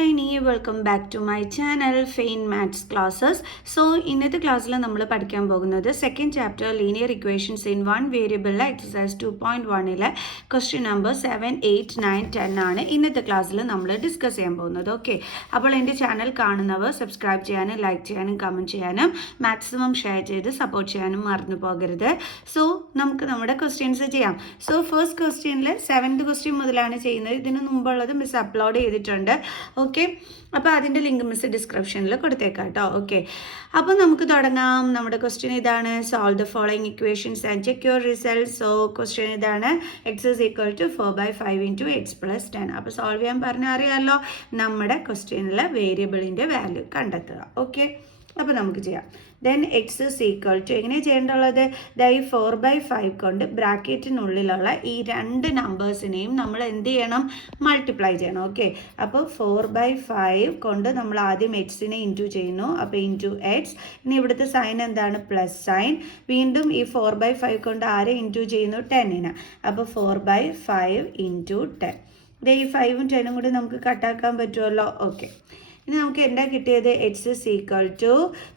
Shiny, welcome back to my channel Fain Maths Classes. So ഇന്നത്തെ ക്ലാസ്സിൽ നമ്മൾ പഠിക്കാൻ പോകുന്നത് second chapter linear equations in one വേരിയബിളിലെ എക്സസൈസ് 2.1ലെ ക്വസ്റ്റ്യൻ നമ്പർ 7, 8, 9, 10 ആണ് ഇന്നത്തെ ക്ലാസ്സിൽ നമ്മൾ ഡിസ്കസ് ചെയ്യാൻ പോകുന്നത്. ഓക്കെ, അപ്പോൾ എൻ്റെ ചാനൽ കാണുന്നവർ സബ്സ്ക്രൈബ് ചെയ്യാനും ലൈക്ക് ചെയ്യാനും കമൻറ്റ് ചെയ്യാനും മാക്സിമം ഷെയർ ചെയ്ത് സപ്പോർട്ട് ചെയ്യാനും മറന്നു പോകരുത്. സോ നമുക്ക് നമ്മുടെ ക്വസ്റ്റ്യൻസ് ചെയ്യാം. സോ ഫസ്റ്റ് ക്വസ്റ്റ്യനിൽ 7th ക്വസ്റ്റ്യൻ മുതലാണ് ചെയ്യുന്നത്. ഇതിന് മുമ്പുള്ളത് മിസ് അപ്ലോഡ് ചെയ്തിട്ടുണ്ട്. ഓക്കെ, അപ്പോൾ അതിൻ്റെ ലിങ്ക് മിസ് ഡിസ്ക്രിപ്ഷനിൽ കൊടുത്തേക്കാം കേട്ടോ. ഓക്കെ, അപ്പോൾ നമുക്ക് തുടങ്ങാം. നമ്മുടെ ക്വസ്റ്റ്യൻ ഇതാണ്: solve the following equations and check your result. So question ഇതാണ്: x is equal to 4/5 into x plus 10. അപ്പോൾ സോൾവ് ചെയ്യാൻ പറഞ്ഞാൽ അറിയാമല്ലോ, നമ്മുടെ ക്വസ്റ്റ്യനിലെ വേരിയബിളിൻ്റെ വാല്യൂ കണ്ടെത്തുക. ഓക്കെ, അപ്പോൾ നമുക്ക് ചെയ്യാം. Then x is equal to എങ്ങനെയാണ് ചെയ്യേണ്ടുള്ളത്? ഈ 4/5 കൊണ്ട് ബ്രാക്കറ്റിനുള്ളിലുള്ള ഈ രണ്ട് നമ്പേഴ്സിനെയും നമ്മൾ എന്ത് ചെയ്യണം? മൾട്ടിപ്ലൈ ചെയ്യണം. ഓക്കെ, അപ്പോൾ 4/5 കൊണ്ട് നമ്മൾ ആദ്യം എക്സിനെ ഇൻറ്റു ചെയ്യുന്നു. അപ്പോൾ ഇൻറ്റു എക്സ്. ഇനി ഇവിടുത്തെ സൈൻ എന്താണ്? Plus sine. വീണ്ടും ഈ 4/5 കൊണ്ട് ആരെ ഇൻറ്റു ചെയ്യുന്നു? 10ന്. അപ്പോൾ 4/5 ഇൻറ്റു 10. ഈ 5ഉം 10ഉം കൂടി നമുക്ക് കട്ടാക്കാൻ പറ്റുമല്ലോ. ഓക്കെ, ഇനി നമുക്ക് എന്താ കിട്ടിയത്? X is equal to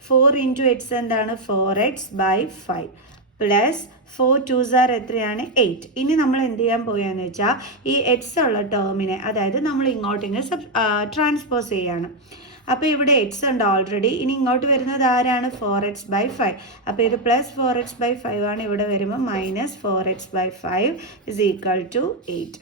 4 into x എന്താണ്? 4x/5 പ്ലസ് 4 2s എത്രയാണ്? 8. ഇനി നമ്മൾ എന്ത് ചെയ്യാൻ പോയാന്ന് വെച്ചാൽ ഈ എക്സ് ഉള്ള ടേമിനെ, അതായത് നമ്മൾ ഇങ്ങോട്ടിങ്ങനെ ട്രാൻസ്പോസ് ചെയ്യാണ്. അപ്പോൾ ഇവിടെ എക്സ് ഉണ്ട് ഓൾറെഡി. ഇനി ഇങ്ങോട്ട് വരുന്നത് ആരാണ്? 4x/5. അപ്പോൾ ഇത് പ്ലസ് 4x/5 ആണ്. ഇവിടെ വരുമ്പോൾ minus 4x/5 is equal to 8.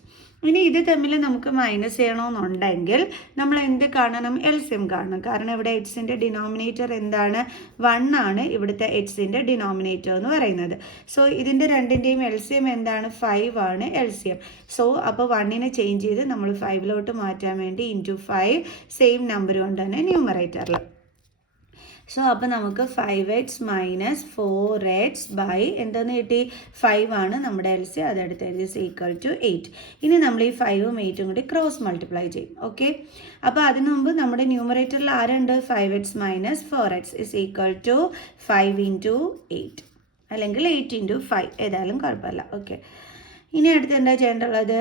ഇനി ഇത് തമ്മിൽ നമുക്ക് മൈനസ് ചെയ്യണമെന്നുണ്ടെങ്കിൽ നമ്മൾ എന്ത് കാണണം? എൽസിയം കാണണം. കാരണം ഇവിടെ എക്സിൻ്റെ ഡിനോമിനേറ്റർ എന്താണ്? 1 ആണ് ഇവിടുത്തെ എക്സിൻ്റെ ഡിനോമിനേറ്റർ എന്ന് പറയുന്നത്. സോ ഇതിൻ്റെ രണ്ടിൻ്റെയും എൽസിയം എന്താണ്? 5 ആണ് എൽസിയം. സോ അപ്പോൾ 1നെ ചേഞ്ച് ചെയ്ത് നമ്മൾ 5ലോട്ട് മാറ്റാൻ വേണ്ടി ഇൻറ്റു 5 സെയിം നമ്പർ കൊണ്ട് തന്നെ ന്യൂമറേറ്ററിൽ. സോ അപ്പോൾ നമുക്ക് 5x മൈനസ് 4x ബൈ എന്തെന്ന് കിട്ടി? 5 ആണ് നമ്മുടെ എൽസിയം. അതെടുത്ത് എഴുതി ഈക്വൽ ടു 8. ഇനി നമ്മൾ ഈ 5ഉം 8ഉം കൂടി ക്രോസ് മൾട്ടിപ്ലൈ ചെയ്യും. ഓക്കെ, അപ്പോൾ അതിനു മുമ്പ് നമ്മുടെ ന്യൂമറേറ്ററിൽ ആരുണ്ട്? 5x minus 4x is equal to 5 into 8 അല്ലെങ്കിൽ 8 ഇൻറ്റു 5 ഏതായാലും കുഴപ്പമില്ല. ഓക്കെ, ഇനി അടുത്ത് എന്താ ചെയ്യേണ്ടുള്ളത്?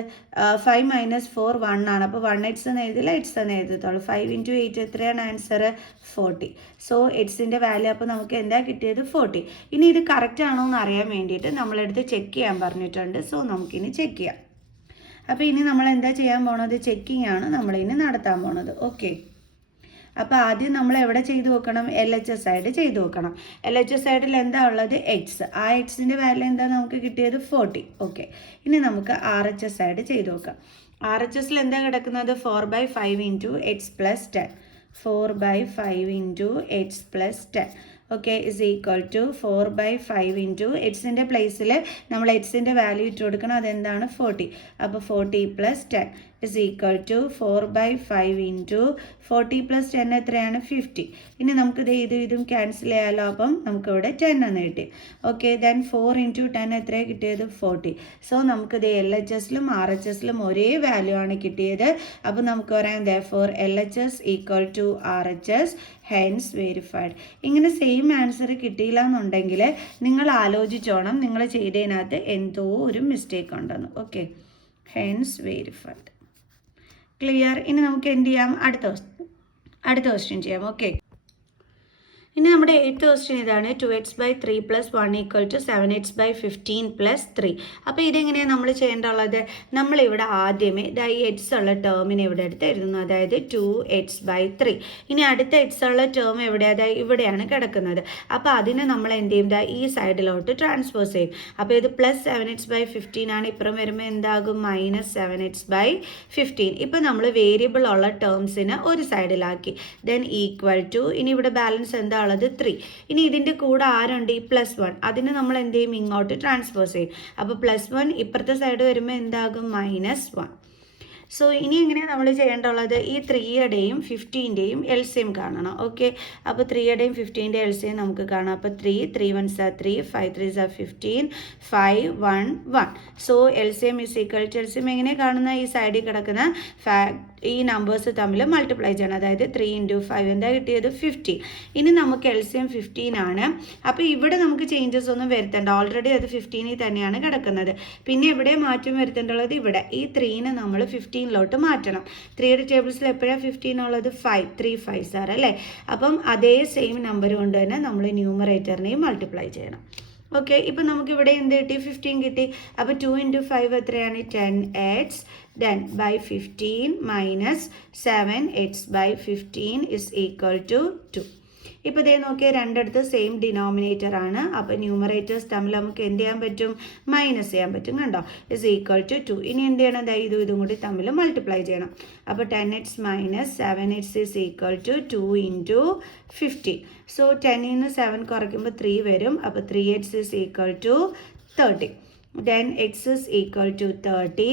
5 മൈനസ് 4 1 ആണ്. അപ്പോൾ 1x എന്ന് എഴുതില്ല, എക്സ് എന്ന് എഴുതത്തുള്ളൂ. 5 ഇൻറ്റു 8 എത്രയാണ് ആൻസർ? 40. സോ എക്സിൻ്റെ വാല്യൂ അപ്പോൾ നമുക്ക് എന്താ കിട്ടിയത്? 40. ഇനി ഇത് കറക്റ്റ് ആണോ എന്ന് അറിയാൻ വേണ്ടിയിട്ട് നമ്മളെടുത്ത് ചെക്ക് ചെയ്യാൻ പറഞ്ഞിട്ടുണ്ട്. സോ നമുക്കിനി ചെക്ക് ചെയ്യാം. അപ്പോൾ ഇനി നമ്മൾ എന്താ ചെയ്യാൻ പോണത്? ചെക്കിംഗ് ആണ് നമ്മളിനി നടത്താൻ പോണത്. ഓക്കെ, അപ്പോൾ ആദ്യം നമ്മൾ എവിടെ ചെയ്ത് നോക്കണം? LHS സൈഡ് ചെയ്ത് നോക്കണം. LHS സൈഡിൽ എന്താ ഉള്ളത്? എക്സ്. ആ എക്സിൻ്റെ വാല്യൂ എന്താ നമുക്ക് കിട്ടിയത്? 40. ഓക്കെ, ഇനി നമുക്ക് RHS സൈഡ് ചെയ്ത് നോക്കാം. RHSൽ എന്താ കിടക്കുന്നത്? 4/5 into x plus 10. 4/5 into x plus 10 okay is equal to 4/5 into എക്സിൻ്റെ പ്ലേസിൽ നമ്മൾ എക്സിൻ്റെ വാല്യൂ ഇട്ട് കൊടുക്കണം. അതെന്താണ്? 40. അപ്പോൾ 40 plus 10 is equal to 4/5 into 40 plus 10 എത്രയാണ്? 50. ഇനി നമുക്കിത് ഇതും ക്യാൻസൽ ചെയ്യാമല്ലോ. അപ്പം നമുക്കിവിടെ 10 എന്ന് കിട്ടി. ഓക്കെ, ദെൻ 4 ഇൻറ്റു 10 എത്രയാണ് കിട്ടിയത്? 40. സോ നമുക്കിത് LHSലും RHSലും ഒരേ വാല്യൂ ആണ് കിട്ടിയത്. അപ്പോൾ നമുക്ക് പറയാം therefore LHS equal to RHS hence verified. ഇങ്ങനെ സെയിം ആൻസർ കിട്ടിയില്ല എന്നുണ്ടെങ്കിൽ നിങ്ങൾ ആലോചിച്ചോണം നിങ്ങൾ ചെയ്തതിനകത്ത് എന്തോ ഒരു മിസ്റ്റേക്ക് ഉണ്ടെന്ന്. Okay, hence verified. ക്ലിയർ? ഇനി നമുക്ക് എന്ത് ചെയ്യാം? അടുത്ത ക്വസ്റ്റ്യൻ ചെയ്യാം. ഓക്കെ, ഇനി നമ്മുടെ 8th ക്വസ്റ്റ്യൻ ഇതാണ്: 2x/3 + 1 ഈക്വൽ ടു 7x/15 + 3. അപ്പോൾ ഇതെങ്ങനെയാണ് നമ്മൾ ചെയ്യേണ്ടുള്ളത്? നമ്മളിവിടെ ആദ്യമേ ഈ എക്സ് ഉള്ള ടേമിനെ ഇവിടെ എടുത്ത് എഴുതുന്നു, അതായത് 2x/3. ഇനി അടുത്ത എക്സ് ഉള്ള ടേം എവിടെ? അതായത് ഇവിടെയാണ് കിടക്കുന്നത്. അപ്പോൾ അതിനെ നമ്മൾ എന്ത് ചെയ്യും? ഈ സൈഡിലോട്ട് ട്രാൻസ്പോസ് ചെയ്യും. അപ്പോൾ ഇത് പ്ലസ് 7x/15 ആണ്. ഇപ്പുറം വരുമ്പോൾ എന്താകും? Minus 7x/15. ഇപ്പോൾ നമ്മൾ വേരിയബിൾ ഉള്ള ടേംസിന് ഒരു സൈഡിലാക്കി. ദെൻ ഈക്വൽ ടു, ഇനി ഇവിടെ ബാലൻസ് എന്താ ഉള്ളത്? 3. ഇനി ഇതിൻ്റെ കൂടെ ആരുണ്ട്? ഈ +1. അതിന് നമ്മൾ എന്ത് ചെയ്യും? ഇങ്ങോട്ട് ട്രാൻസ്പോസ് ചെയ്യും. അപ്പോൾ +1 ഇപ്പുറത്തെ സൈഡ് വരുമ്പോൾ എന്താകും? -1. സോ ഇനി എങ്ങനെയാണ് നമ്മൾ ചെയ്യേണ്ടുള്ളത്? ഈ 3യുടെയും 15ൻ്റെയും എൽസിയം കാണണം. ഓക്കെ, അപ്പോൾ 3യുടെയും 15ൻ്റെ എൽസിയം നമുക്ക് കാണാം. അപ്പോൾ 3 1s 3, 5 3s 15, 5 1 1. So LCM is equal to LCM എങ്ങനെ കാണുന്ന? ഈ സൈഡിൽ കിടക്കുന്ന ഈ നമ്പേഴ്സ് തമ്മിൽ മൾട്ടിപ്ലൈ ചെയ്യണം. അതായത് 3 × 5 എന്താ കിട്ടിയത് 15. ഇനി നമുക്ക് LCM 15 ആണ്. അപ്പോൾ ഇവിടെ നമുക്ക് ചേഞ്ചസ് ഒന്നും വരുത്തേണ്ട, ഓൾറെഡി അത് 15 തന്നെയാണ് കിടക്കുന്നത്. പിന്നെ ഇവിടെ മാറ്റം വരുത്തേണ്ടുള്ളത് ഇവിടെ ഈ 3നെ നമ്മൾ 15ലോട്ട് മാറ്റണം. 3യുടെ ടേബിൾസിൽ എപ്പോഴാണ് 15 ഉള്ളത്? 5, 3 5s are അല്ലേ. അപ്പം അതേ സെയിം നമ്പർ കൊണ്ട് തന്നെ നമ്മൾ ന്യൂമറേറ്ററിനെയും മൾട്ടിപ്ലൈ ചെയ്യണം. ഓക്കെ, ഇപ്പം നമുക്കിവിടെ എന്ത് കിട്ടി? 15 കിട്ടി. അപ്പോൾ 2 × 5 എത്രയാണ്? 10x. Then by 15 minus 7x by 15 is equal to 2. ഇപ്പോൾ ഇതേ നോക്കിയാൽ രണ്ടിടത്ത് സെയിം ഡിനോമിനേറ്റർ ആണ്. അപ്പോൾ ന്യൂമറേറ്റേഴ്സ് തമ്മിൽ നമുക്ക് എന്ത് ചെയ്യാൻ പറ്റും? മൈനസ് ചെയ്യാൻ പറ്റും. കണ്ടോ? Is equal to 2. ഇനി എന്ത് ചെയ്യണം? ഇതും കൂടി തമ്മിൽ മൾട്ടിപ്ലൈ ചെയ്യണം. അപ്പോൾ 10x minus 7x is equal to 2 × 15. So 10ൽ നിന്ന് 7 കുറയ്ക്കുമ്പോൾ 3 വരും. അപ്പോൾ 3x is equal to 30. then x is equal to 30.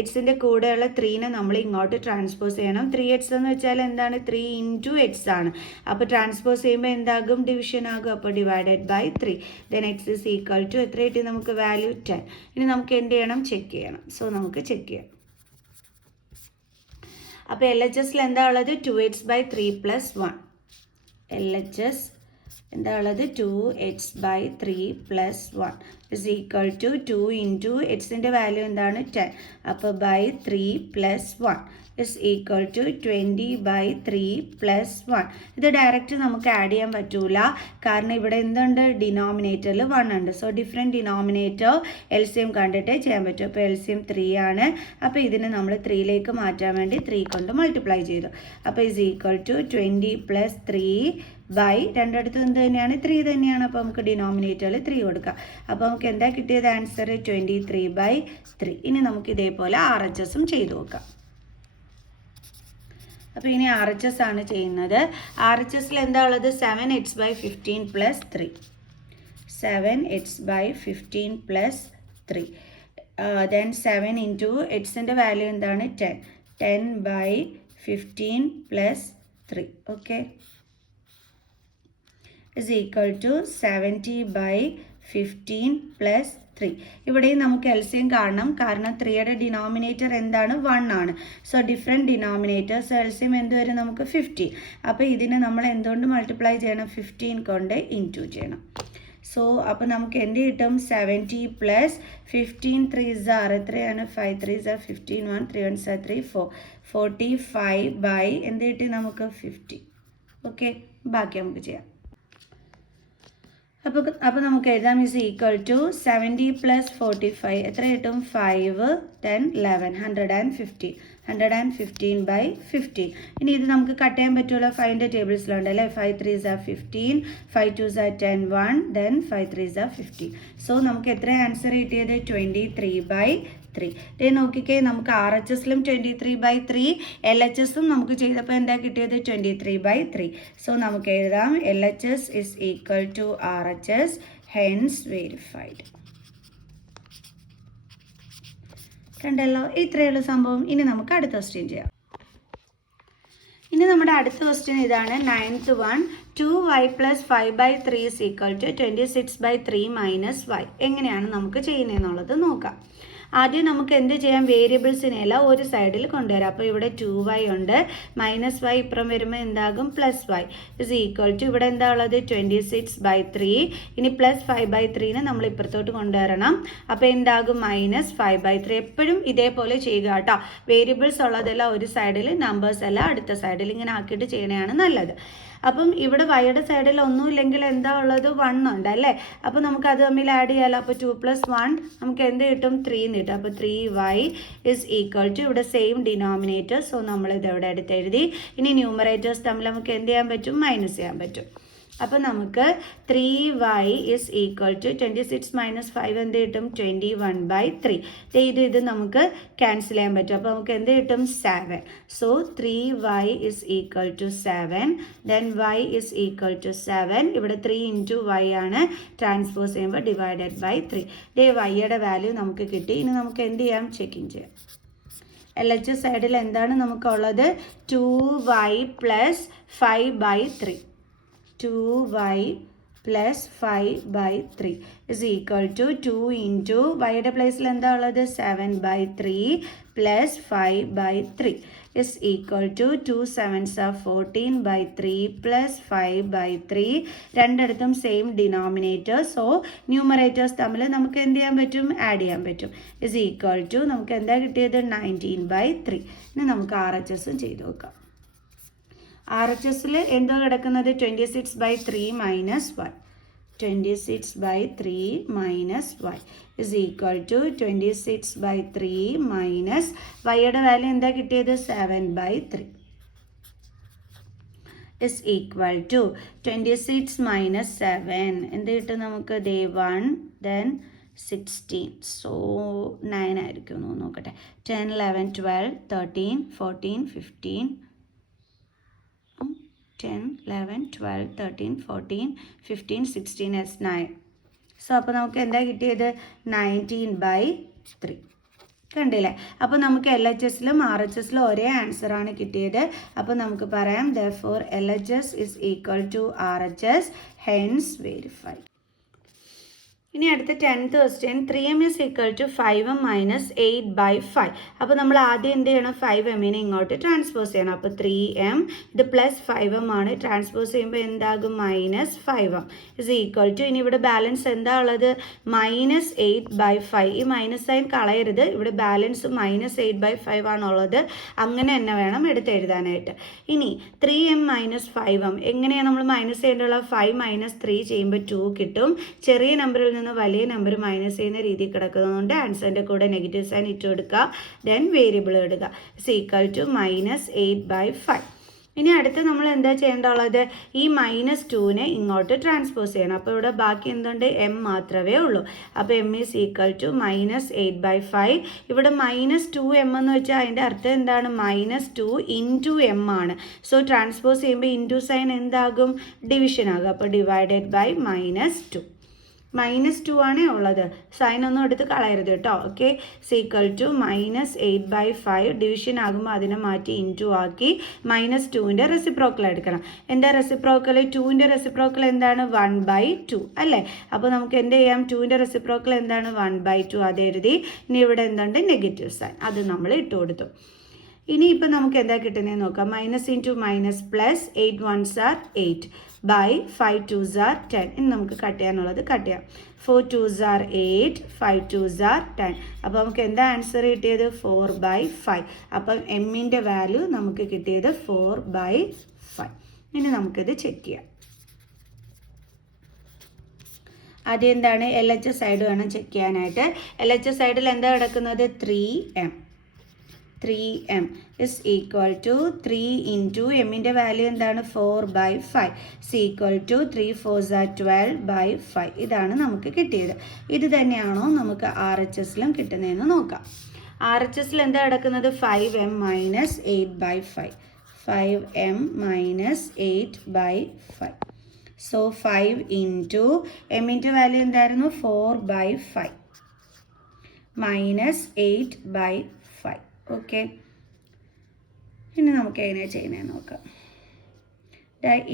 എക്സിൻ്റെ കൂടെയുള്ള 3നെ നമ്മൾ ഇങ്ങോട്ട് ട്രാൻസ്പോസ് ചെയ്യണം. 3x എന്ന് വെച്ചാൽ എന്താണ്? 3 × x ആണ്. അപ്പോൾ ട്രാൻസ്പോസ് ചെയ്യുമ്പോൾ എന്താകും? ഡിവിഷൻ ആകും. അപ്പോൾ divided by 3. then x is equal to എത്ര കിട്ടി നമുക്ക്? വാല്യൂ 10. ഇനി നമുക്ക് എന്ത് ചെയ്യണം? ചെക്ക് ചെയ്യണം. സോ നമുക്ക് ചെക്ക് ചെയ്യാം. അപ്പോൾ LHSൽ എന്താ ഉള്ളത്? 2x/3 + 1. LHS എന്താ ഉള്ളത്? 2x/3 + 1 is equal to 2 × എക്സിൻ്റെ വാല്യൂ എന്താണ്? 10. അപ്പോൾ ബൈ 3 + 1 is equal to 20/3 + 1. ഇത് ഡയറക്റ്റ് നമുക്ക് ആഡ് ചെയ്യാൻ പറ്റൂല, കാരണം ഇവിടെ എന്തുണ്ട്? ഡിനോമിനേറ്ററിൽ 1 ഉണ്ട്. സോ ഡിഫറെൻറ്റ് ഡിനോമിനേറ്റർ LCM കണ്ടിട്ടേ ചെയ്യാൻ പറ്റും. അപ്പോൾ LCM 3 ആണ്. അപ്പോൾ ഇതിനെ നമ്മൾ 3ലേക്ക് മാറ്റാൻ വേണ്ടി 3 കൊണ്ട് മൾട്ടിപ്ലൈ ചെയ്തു. അപ്പോൾ is equal to 20 + 3 ബൈ രണ്ടിടത്തും എന്ത് തന്നെയാണ്? 3 തന്നെയാണ്. അപ്പോൾ നമുക്ക് ഡിനോമിനേറ്ററിൽ 3 കൊടുക്കാം. അപ്പോൾ നമുക്ക് എന്താ കിട്ടിയത്? ആൻസർ 23/3. ഇനി നമുക്ക് ഇതേപോലെ RHSും ചെയ്തു നോക്കാം. അപ്പോൾ ഇനി RHS ആണ് ചെയ്യുന്നത്. RHSൽ എന്താ ഉള്ളത്? 7x/15 + 3. 7x/15 + 3. then 7 × എക്സിൻ്റെ വാല്യൂ എന്താണ്? 10. 10/15 + 3. Okay, is equal to 70/15 + 3. ഇവിടെയും നമുക്ക് LCM കാണണം, കാരണം 3യുടെ ഡിനോമിനേറ്റർ എന്താണ്? 1 ആണ്. സോ ഡിഫറെൻറ്റ് ഡിനോമിനേറ്റേഴ്സ് LCM എന്ത് വരും? നമുക്ക് 50. അപ്പോൾ ഇതിനെ നമ്മൾ എന്തുകൊണ്ട് മൾട്ടിപ്ലൈ ചെയ്യണം? 15 കൊണ്ട് ഇൻറ്റു ചെയ്യണം. സോ അപ്പോൾ നമുക്ക് എന്ത് കിട്ടും? 70 + 15 3s are എത്രയാണ്? 5 3s are 15 1 3 1s are 3 4 45 എന്ത് കിട്ടി നമുക്ക്? 50. ഓക്കെ, ബാക്കി നമുക്ക് ചെയ്യാം. അപ്പോൾ നമുക്ക് എഴുതാം is equal to 70 + 45 എത്ര കിട്ടും? 5 10 11 150. 115/50. ഇനി ഇത് നമുക്ക് കട്ട് ചെയ്യാൻ പറ്റുമല്ലോ. 5ൻ്റെ ടേബിൾസിലുണ്ട് അല്ലേ. 5 3s are 15 5 2s are 10 1 then 5 3s are 50. So നമുക്ക് എത്ര ആൻസർ കിട്ടിയത്? 23/3. ഇതേ നോക്കിക്കേ, നമുക്ക് RHSലും 23/3 LHSും നമുക്ക് ചെയ്തപ്പോൾ എന്താ കിട്ടിയത്? 23/3. സോ നമുക്ക് എഴുതാം LHS is equal to RHS, hence verified. കണ്ടല്ലോ, ഇത്രയുള്ള സംഭവം. ഇനി നമുക്ക് അടുത്ത ക്വസ്റ്റ്യൻ ചെയ്യാം. ഇനി നമ്മുടെ അടുത്ത ക്വസ്റ്റ്യൻ ഇതാണ്. 9th one. 2y + 5/3 is equal to 26/3 - y. എങ്ങനെയാണ് നമുക്ക് ചെയ്യുന്നതെന്നുള്ളത് നോക്കാം. ആദ്യം നമുക്ക് എന്ത് ചെയ്യാം? വേരിയബിൾസിനെല്ലാം ഒരു സൈഡിൽ കൊണ്ടുവരാം. അപ്പോൾ ഇവിടെ 2y ഉണ്ട്, -y ഇപ്പുറം വരുമ്പോൾ എന്താകും? +y is equal to ഇവിടെ എന്താ ഉള്ളത്? 26/3. ഇനി +5/3നെ നമ്മൾ ഇപ്പുറത്തോട്ട് കൊണ്ടുവരണം. അപ്പോൾ എന്താകും? -5/3. എപ്പോഴും ഇതേപോലെ ചെയ്യുക കേട്ടോ. വേരിയബിൾസ് ഉള്ളതെല്ലാം ഒരു സൈഡിൽ, നമ്പേഴ്സ് എല്ലാം അടുത്ത സൈഡിൽ, ഇങ്ങനെ ആക്കിയിട്ട് ചെയ്യണതാണ് നല്ലത്. അപ്പം ഇവിടെ വൈയുടെ സൈഡിൽ ഒന്നുമില്ലെങ്കിൽ എന്താ ഉള്ളത്? 1 ഉണ്ട് അല്ലേ. അപ്പോൾ നമുക്ക് അത് തമ്മിൽ ആഡ് ചെയ്യാമല്ലോ. അപ്പോൾ 2 + 1 നമുക്ക് എന്ത് കിട്ടും? 3 എന്ന് കിട്ടും. അപ്പോൾ 3y is equal to ഇവിടെ സെയിം ഡിനോമിനേറ്റർ. സോ നമ്മളിത് ഇവിടെ അടുത്ത് എഴുതി. ഇനി ന്യൂമറേറ്റേഴ്സ് തമ്മിൽ നമുക്ക് എന്ത് ചെയ്യാൻ പറ്റും? മൈനസ് ചെയ്യാൻ പറ്റും. അപ്പോൾ നമുക്ക് 3y is equal to 26 - 5 എന്ത് കിട്ടും? 21/3. ഇത് നമുക്ക് ക്യാൻസൽ ചെയ്യാൻ പറ്റും. അപ്പോൾ നമുക്ക് എന്ത് കിട്ടും? 7. So 3y is equal to 7. then y is equal to 7. ഇവിടെ 3 × y ആണ്. ട്രാൻസ്പോസ് ചെയ്യുമ്പോൾ /3. yയുടെ വാല്യൂ നമുക്ക് കിട്ടി. ഇനി നമുക്ക് എന്ത് ചെയ്യാം? ചെക്കിങ് ചെയ്യാം. LHS സൈഡിൽ എന്താണ് നമുക്കുള്ളത്? 2y + 5/3. 2y + 5/3 is equal to 2 × yയുടെ പ്ലേസിൽ എന്താ ഉള്ളത്? 7/3 + 5/3. is equal to 2 7s are 14 by 3 plus 5 by 3. രണ്ടിടത്തും സെയിം ഡിനോമിനേറ്റർ. സോ ന്യൂമറേറ്റേഴ്സ് തമ്മിൽ നമുക്ക് എന്ത് ചെയ്യാൻ പറ്റും? ആഡ് ചെയ്യാൻ പറ്റും. ഇസ് ഈക്വൽ ടു നമുക്ക് എന്താ കിട്ടിയത്? 19/3. ഇനി നമുക്ക് RHSും ചെയ്ത് നോക്കാം. RHSൽ എന്തോ കിടക്കുന്നത്? 26/3 minus 1. 26/3 minus y is equal to 26/3 minus yയുടെ വാല്യൂ എന്താ കിട്ടിയത്? 7/3 is equal to 26 minus 7 എന്ത് കിട്ടും നമുക്ക്? 1 then 16. So 9 ആയിരിക്കും. നോക്കട്ടെ. 10 11 12 13 14 15 10 11 12 13 14 15 16 as 9. സോ അപ്പോൾ നമുക്ക് എന്താ കിട്ടിയത്? 19/3. കണ്ടില്ലേ? അപ്പോൾ നമുക്ക് LHSലും RHSലും ഒരേ ആൻസറാണ് കിട്ടിയത്. അപ്പോൾ നമുക്ക് പറയാം therefore LHS is equal to RHS, hence verified. ഇനി അടുത്ത 10th question. 3m is equal to 5m minus 8/5. അപ്പോൾ നമ്മൾ ആദ്യം എന്ത് ചെയ്യണം? 5mനെ ഇങ്ങോട്ട് ട്രാൻസ്പോസ് ചെയ്യണം. അപ്പോൾ 3m ഇത് പ്ലസ് 5m ആണ്. ട്രാൻസ്പോസ് ചെയ്യുമ്പോൾ എന്താകും? -5m ഇസ് ഈക്വൽ ടു, ഇനി ഇവിടെ ബാലൻസ് എന്താ ഉള്ളത്? -8/5. ഈ മൈനസ് സൈൻ കളയരുത്. ഇവിടെ ബാലൻസ് -8/5 ആണുള്ളത്. അങ്ങനെ തന്നെ വേണം എടുത്തെഴുതാനായിട്ട്. ഇനി 3m minus 5m എങ്ങനെയാണ് നമ്മൾ മൈനസ് ചെയ്യേണ്ടത്? 5 - 3 ചെയ്യുമ്പോൾ 2 കിട്ടും. ചെറിയ നമ്പറിൽ നിന്ന് വലിയ നമ്പർ മൈനസ് ചെയ്യുന്ന രീതി കിടക്കുന്നതുകൊണ്ട് ആൻസറിൻ്റെ കൂടെ നെഗറ്റീവ് സൈൻ ഇട്ട് കൊടുക്കുക. ദെൻ വേരിയബിൾ ഇടുക. Is equal to -8/5. ഇനി അടുത്ത് നമ്മൾ എന്താ ചെയ്യേണ്ടത്? ഈ -2നെ ഇങ്ങോട്ട് ട്രാൻസ്പോസ് ചെയ്യണം. അപ്പോൾ ഇവിടെ ബാക്കി എന്തുണ്ട്? m മാത്രമേ ഉള്ളൂ. അപ്പോൾ m ഈസ് ഈക്വൽ ടു -8/5. ഇവിടെ -2m എന്ന് വെച്ചാൽ അതിൻ്റെ അർത്ഥം എന്താണ്? -2 ഇൻറ്റു m ആണ്. സോ ട്രാൻസ്പോസ് ചെയ്യുമ്പോൾ ഇൻറ്റു സൈൻ എന്താകും? ഡിവിഷൻ ആകും. അപ്പോൾ ഡിവൈഡഡ് ബൈ -2. -2 ആണേ ഉള്ളത്. സൈൻ ഒന്നും എടുത്ത് കളയരുത് കേട്ടോ. ഓക്കെ. സീക്വൽ ടു -8/5 ഡിവിഷൻ ആകുമ്പോൾ അതിനെ മാറ്റി ഇൻറ്റു ആക്കി -2ൻ്റെ റെസിപ്രോക്കൽ എടുക്കണം. എന്താ റെസിപ്രോക്കൽ? 2ൻ്റെ റെസിപ്രോക്കൽ എന്താണ്? 1/2 അല്ലേ? അപ്പോൾ നമുക്ക് എന്ത് ചെയ്യാം? 2ൻ്റെ റെസിപ്രോക്കൽ എന്താണ്? 1/2. അത് എഴുതി. ഇനി ഇവിടെ എന്തുണ്ട്? Negative sign. അത് നമ്മൾ ഇട്ട് കൊടുത്തു. ഇനി ഇപ്പം നമുക്ക് എന്താ കിട്ടുന്നതെന്ന് നോക്കാം. Minus into minus plus 8 1s are 8 by 5 2s are 10. ഇനി നമുക്ക് കട്ട് ചെയ്യാനുള്ളത് കട്ട് ചെയ്യാം. 4 2s are 8 5 2s are 10. അപ്പോൾ നമുക്ക് എന്താ ആൻസർ കിട്ടിയത്? 4/5. അപ്പം എമ്മിൻ്റെ വാല്യൂ നമുക്ക് കിട്ടിയത് 4/5. ഇനി നമുക്കിത് ചെക്ക് ചെയ്യാം. ആദ്യം എന്താണ്? LHS സൈഡ് വേണം ചെക്ക് ചെയ്യാനായിട്ട്. LHS സൈഡിൽ എന്താ കിടക്കുന്നത്? 3m. 3m is equal to 3 into mൻ്റെ വാല്യൂ എന്താണ്? 4/5 is equal to 3 4s are 12/5. ഇതാണ് നമുക്ക് കിട്ടിയത്. ഇത് തന്നെയാണോ നമുക്ക് RHSലും കിട്ടുന്നതെന്ന് നോക്കാം. RHSൽ എന്താ കിടക്കുന്നത്? 5m minus 8/5. 5m minus 8/5. So 5 into mൻ്റെ വാല്യൂ എന്തായിരുന്നു? 4/5 മൈനസ് 8/5. ഓക്കെ. ഇനി നമുക്ക് എങ്ങനെയാണ് ചെയ്യുന്നത് നോക്കാം.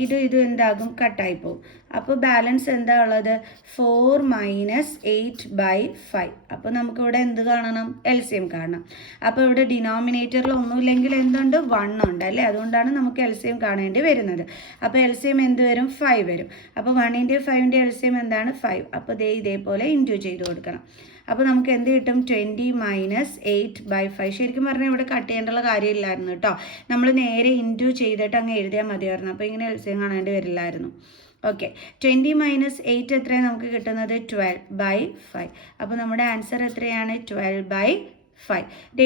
ഇത് എന്താകും? കട്ടായി പോകും. അപ്പോൾ ബാലൻസ് എന്താ ഉള്ളത്? 4 മൈനസ് 8/5. അപ്പോൾ നമുക്കിവിടെ എന്ത് കാണണം? LCM കാണണം. അപ്പോൾ ഇവിടെ ഡിനോമിനേറ്ററിൽ ഒന്നുമില്ലെങ്കിൽ എന്തുണ്ട്? 1 ഉണ്ട് അല്ലേ? അതുകൊണ്ടാണ് നമുക്ക് LCM കാണേണ്ടി വരുന്നത്. അപ്പോൾ LCM എന്ത് വരും? 5 വരും. അപ്പോൾ 1ൻ്റെയും 5ൻ്റെയും LCM എന്താണ്? 5. അപ്പോൾ ഇതേപോലെ ഇൻറ്റു ചെയ്ത് കൊടുക്കണം. അപ്പോൾ നമുക്ക് എന്ത് കിട്ടും? 20 മൈനസ് 8/5. ശരിക്കും പറഞ്ഞാൽ ഇവിടെ കട്ട് ചെയ്യേണ്ടുള്ള കാര്യമില്ലായിരുന്നു കേട്ടോ. നമ്മൾ നേരെ ഇൻറ്റു ചെയ്തിട്ട് അങ്ങ് എഴുതിയാൽ മതിയായിരുന്നു. അപ്പോൾ ഇങ്ങനെ LCM കാണേണ്ടി വരില്ലായിരുന്നു. ഓക്കെ. 20 മൈനസ് 8 എത്രയാണ് നമുക്ക് കിട്ടുന്നത്? 12/5. അപ്പോൾ നമ്മുടെ ആൻസർ എത്രയാണ്? 12/5.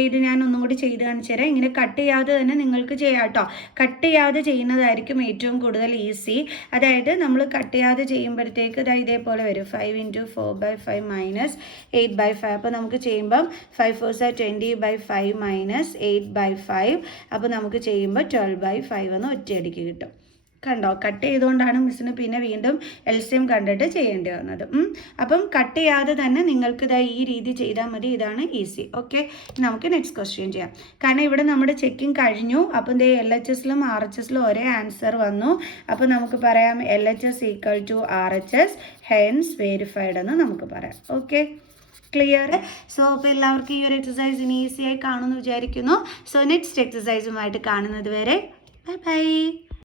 ഇത് ഞാൻ ഒന്നും കൂടി ചെയ്ത് കാണിച്ചു തരാം. ഇങ്ങനെ കട്ട് ചെയ്യാതെ തന്നെ നിങ്ങൾക്ക് ചെയ്യാം കേട്ടോ. കട്ട് ചെയ്യാതെ ചെയ്യുന്നതായിരിക്കും ഏറ്റവും കൂടുതൽ ഈസി. അതായത് നമ്മൾ കട്ട് ചെയ്യാതെ ചെയ്യുമ്പോഴത്തേക്ക് ഇതേപോലെ വരും. 5 into 4/5 മൈനസ് 8/5. അപ്പോൾ നമുക്ക് ചെയ്യുമ്പം 5 4s are 20/5 മൈനസ് 8/5. അപ്പോൾ നമുക്ക് ചെയ്യുമ്പോൾ 12/5 എന്ന് ഒറ്റയടിക്ക് കിട്ടും. കണ്ടോ? കട്ട് ചെയ്തുകൊണ്ടാണ് മിസ്സിന് പിന്നെ വീണ്ടും LCM കണ്ടിട്ട് ചെയ്യേണ്ടി വന്നത്. അപ്പം കട്ട് ചെയ്യാതെ തന്നെ നിങ്ങൾക്ക് ഈ രീതി ചെയ്താൽ മതി. ഇതാണ് ഈസി. ഓക്കെ. നമുക്ക് നെക്സ്റ്റ് ക്വസ്റ്റ്യൻ ചെയ്യാം. കാരണം ഇവിടെ നമ്മുടെ ചെക്കിങ് കഴിഞ്ഞു. അപ്പം LHSലും RHSലും ഒരേ ആൻസർ വന്നു. അപ്പോൾ നമുക്ക് പറയാം LHS equal to RHS, hence verified എന്ന് നമുക്ക് പറയാം. ഓക്കെ. ക്ലിയർ? സോ അപ്പോൾ എല്ലാവർക്കും ഈ ഒരു എക്സസൈസ് ഇനി ഈസിയായി കാണുമെന്ന് വിചാരിക്കുന്നു. സോ നെക്സ്റ്റ് എക്സസൈസുമായിട്ട് കാണുന്നത് വരെ ബൈ ബൈ.